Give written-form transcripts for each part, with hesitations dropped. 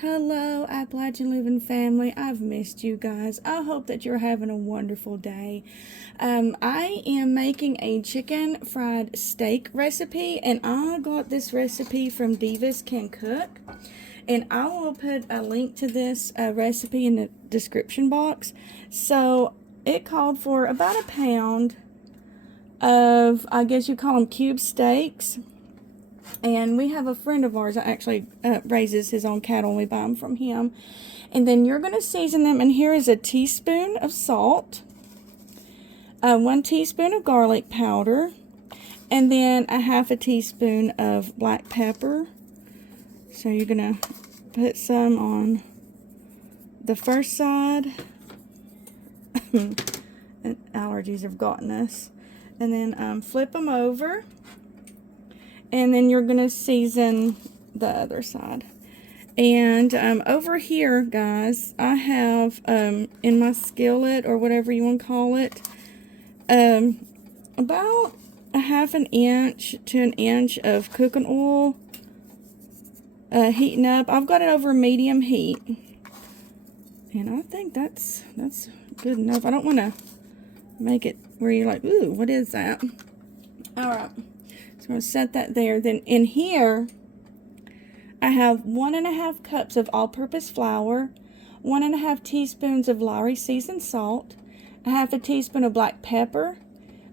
Hello, Appalachian Living family. I've missed you guys. I hope that you're having a wonderful day. I am making a chicken fried steak recipe, and I got this recipe from Divas Can Cook. And I will put a link to this recipe in the description box. So it called for about a pound of, I guess you call them cube steaks. And we have a friend of ours that actually raises his own cattle, and we buy them from him. And then you're going to season them, and here is a teaspoon of salt, 1 teaspoon of garlic powder, and then a half a teaspoon of black pepper. So you're going to put some on the first side. And allergies have gotten us. And then flip them over. And then you're going to season the other side. And over here, guys, I have in my skillet, or whatever you want to call it, about a half an inch to an inch of cooking oil heating up. I've got it over medium heat. And I think that's good enough. I don't want to make it where you're like, ooh, what is that? All right. So I'm going to set that there. Then in here, I have 1½ cups of all-purpose flour, 1½ teaspoons of Lawry seasoned salt, a half a teaspoon of black pepper,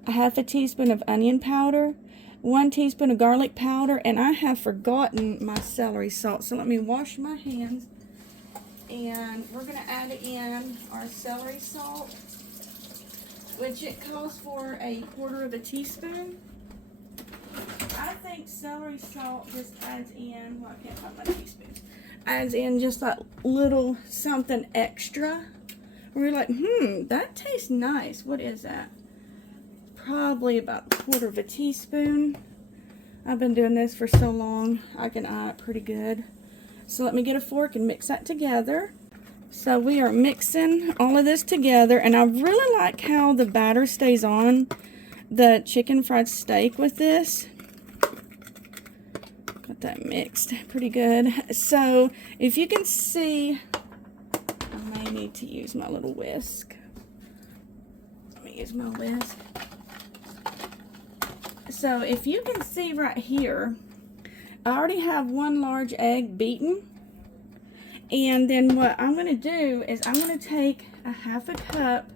a half a teaspoon of onion powder, 1 teaspoon of garlic powder, and I have forgotten my celery salt. So let me wash my hands, and we're going to add in our celery salt, which it calls for a 1/4 teaspoon. I think celery salt just adds in, well, I can't find my teaspoons, adds in just that little something extra. Where you're like, that tastes nice. What is that? Probably about 1/4 teaspoon. I've been doing this for so long, I can eye it pretty good. So let me get a fork and mix that together. So we are mixing all of this together, and I really like how the batter stays on the chicken fried steak with this. Got that mixed pretty good. So if you can see, I may need to use my little whisk. Let me use my whisk. So if you can see right here, I already have 1 large egg beaten. And then what I'm going to do is I'm going to take a half a cup,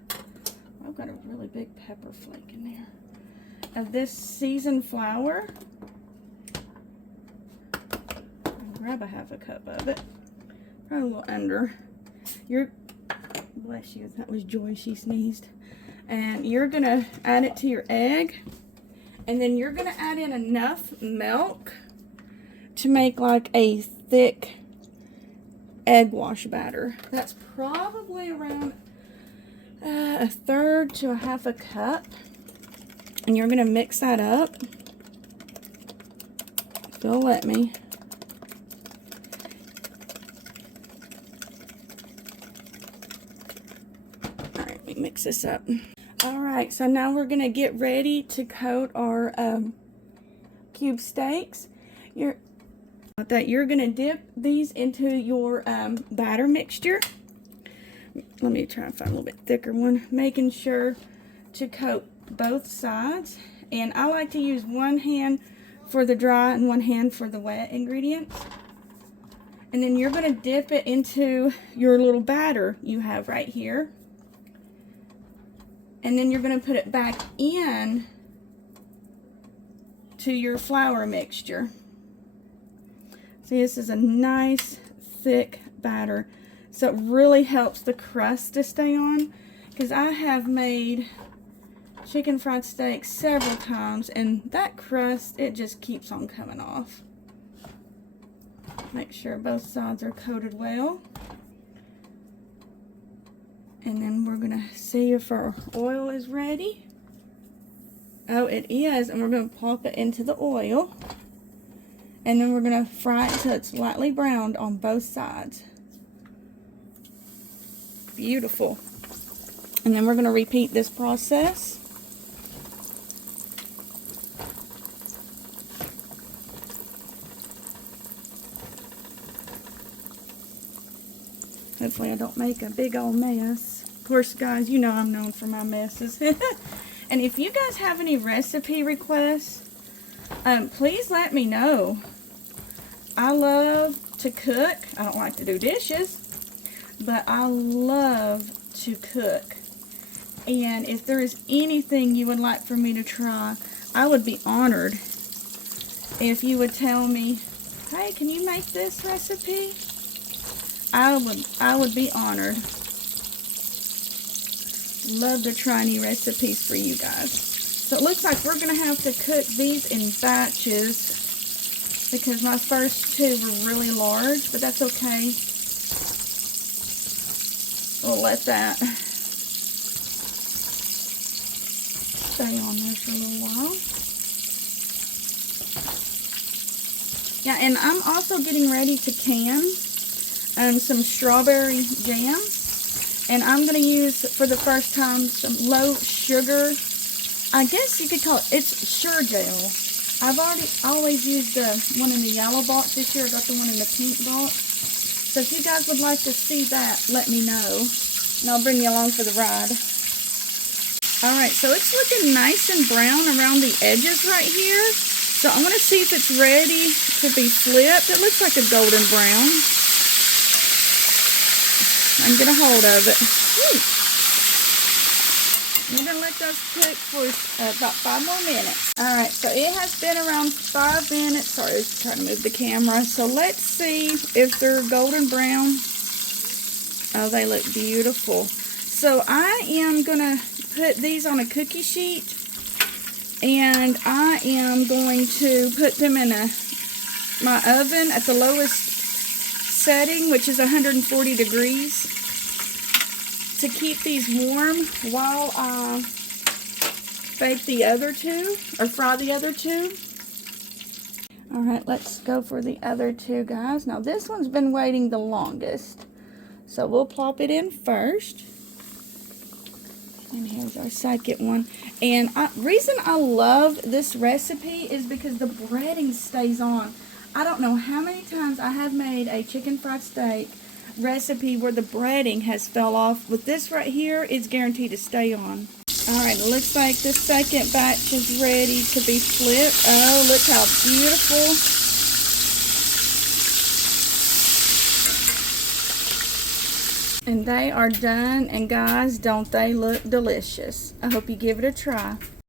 I've got a really big pepper flake in there, of this seasoned flour. Grab a half a cup of it, probably a little under. Bless you, that was Joy, she sneezed. And you're going to add it to your egg. And then you're going to add in enough milk to make like a thick egg wash batter. That's probably around 1/3 to a half a cup. And you're going to mix that up. If you'll let me. All right, let me mix this up. All right, so now we're going to get ready to coat our cube steaks. You're going to dip these into your batter mixture. Let me try and find a little bit thicker one, making sure to coat both sides. And I like to use one hand for the dry and one hand for the wet ingredients. And then you're going to dip it into your little batter you have right here. And then you're going to put it back in to your flour mixture. See, this is a nice thick batter, so it really helps the crust to stay on, because I have made chicken fried steak several times, and that crust, it just keeps on coming off. Make sure both sides are coated well. And then we're going to see if our oil is ready. Oh, it is. And we're going to pop it into the oil. And then we're going to fry it until it's lightly browned on both sides. Beautiful. And then we're going to repeat this process. Hopefully I don't make a big old mess. Of course, guys, you know I'm known for my messes. And if you guys have any recipe requests, please let me know. I love to cook. I don't like to do dishes, but I love to cook. And if there is anything you would like for me to try, I would be honored if you would tell me, hey, can you make this recipe? I would be honored. Love to try any recipes for you guys. So it looks like we're going to have to cook these in batches because my first two were really large, but that's okay. We'll let that stay on there for a little while. Yeah, and I'm also getting ready to can some strawberry jam. And I'm going to use, for the first time, some low sugar. I guess you could call it's Sure-Jell. I've always used the one in the yellow box. This year I got the one in the pink box. So if you guys would like to see that, let me know. And I'll bring you along for the ride. Alright, so it's looking nice and brown around the edges right here. So I'm going to see if it's ready to be flipped. It looks like a golden brown. I can get a hold of it. Woo. I'm going to let those cook for about 5 more minutes. Alright, so it has been around 5 minutes. Sorry, I was trying to move the camera. So let's see if they're golden brown. Oh, they look beautiful. So I am going to put these on a cookie sheet. And I am going to put them in my oven at the lowest setting, which is 140 degrees, to keep these warm while I bake the other two, or fry the other two. Alright, let's go for the other two, guys. Now this one's been waiting the longest, so we'll plop it in first. And here's our second one. And reason I love this recipe is because the breading stays on. I don't know how many times I have made a chicken fried steak recipe where the breading has fell off. With this right here, it's guaranteed to stay on. Alright, it looks like the second batch is ready to be flipped. Oh, look how beautiful. And they are done, and guys, don't they look delicious? I hope you give it a try.